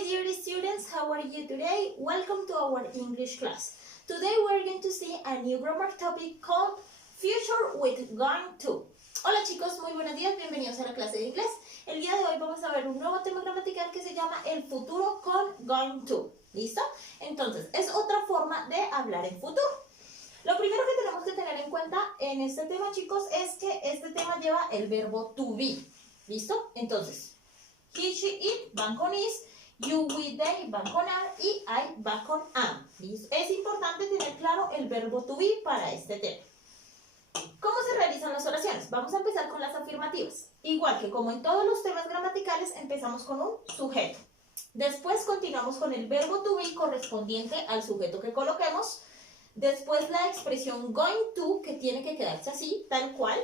my dear students, how are you today? Welcome to our English class. Today we're going to see a new grammar topic called Future with going to. Hola chicos, muy buenos días, bienvenidos a la clase de inglés. El día de hoy vamos a ver un nuevo tema gramatical que se llama el futuro con going to. ¿Listo? Entonces, es otra forma de hablar en futuro. Lo primero que tenemos que tener en cuenta en este tema, chicos, es que este tema lleva el verbo to be. ¿Listo? Entonces, he, she, it van con is, you, we, they van con are y I va con am. ¿Listo? Es importante tener claro el verbo to be para este tema. ¿Cómo se realizan las oraciones? Vamos a empezar con las afirmativas. Igual que como en todos los temas gramaticales, empezamos con un sujeto. Después continuamos con el verbo to be correspondiente al sujeto que coloquemos. Después la expresión going to, que tiene que quedarse así, tal cual.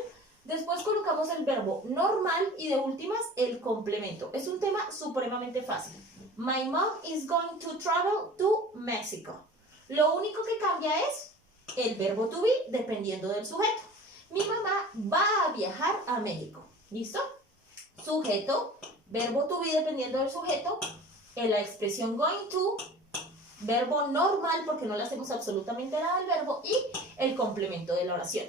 Después colocamos el verbo normal y de últimas el complemento. Es un tema supremamente fácil. My mom is going to travel to Mexico. Lo único que cambia es el verbo to be dependiendo del sujeto. Mi mamá va a viajar a México. ¿Listo? Sujeto, verbo to be dependiendo del sujeto. En la expresión going to, verbo normal porque no le hacemos absolutamente nada al verbo y el complemento de la oración.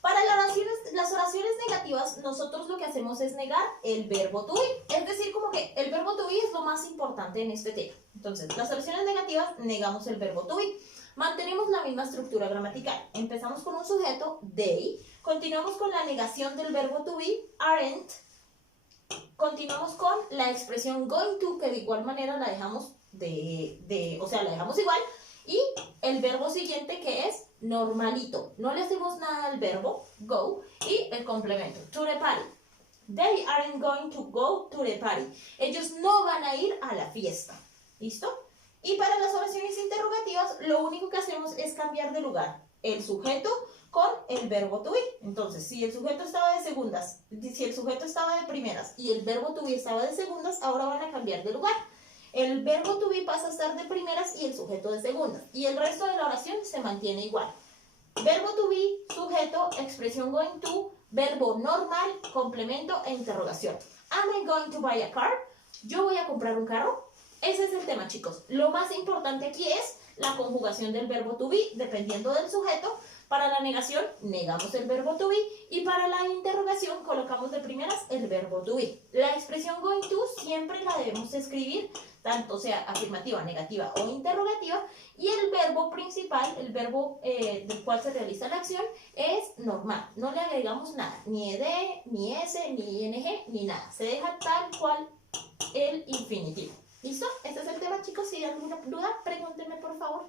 Para las oraciones negativas, nosotros lo que hacemos es negar el verbo to be. Es decir, como que el verbo to be es lo más importante en este tema. Entonces, las oraciones negativas, negamos el verbo to be. Mantenemos la misma estructura gramatical. Empezamos con un sujeto, they. Continuamos con la negación del verbo to be, aren't. Continuamos con la expresión going to, que de igual manera la dejamos la dejamos igual. Y el verbo siguiente que es normalito. No le hacemos nada al verbo go y el complemento, to the party. They aren't going to go to the party. Ellos no van a ir a la fiesta. ¿Listo? Y para las oraciones interrogativas, lo único que hacemos es cambiar de lugar el sujeto con el verbo to be. Entonces, si el sujeto estaba de segundas, si el sujeto estaba de primeras y el verbo to be estaba de segundas, ahora van a cambiar de lugar. El verbo to be pasa a estar de primeras y el sujeto de segundas. Y el resto de la oración se mantiene igual. Verbo to be, sujeto, expresión going to, verbo normal, complemento e interrogación. Am I going to buy a car? ¿Yo voy a comprar un carro? Ese es el tema, chicos. Lo más importante aquí es la conjugación del verbo to be, dependiendo del sujeto. Para la negación, negamos el verbo to be. Y para la interrogación, colocamos de primeras el verbo to be. La expresión going to siempre la debemos escribir, tanto sea afirmativa, negativa o interrogativa. Y el verbo principal, el verbo del cual se realiza la acción, es normal. No le agregamos nada, ni ed, ni s, ni ing, ni nada. Se deja tal cual el infinitivo. ¿Listo? Este es el tema, chicos. Si hay alguna duda, pregúntenme, por favor.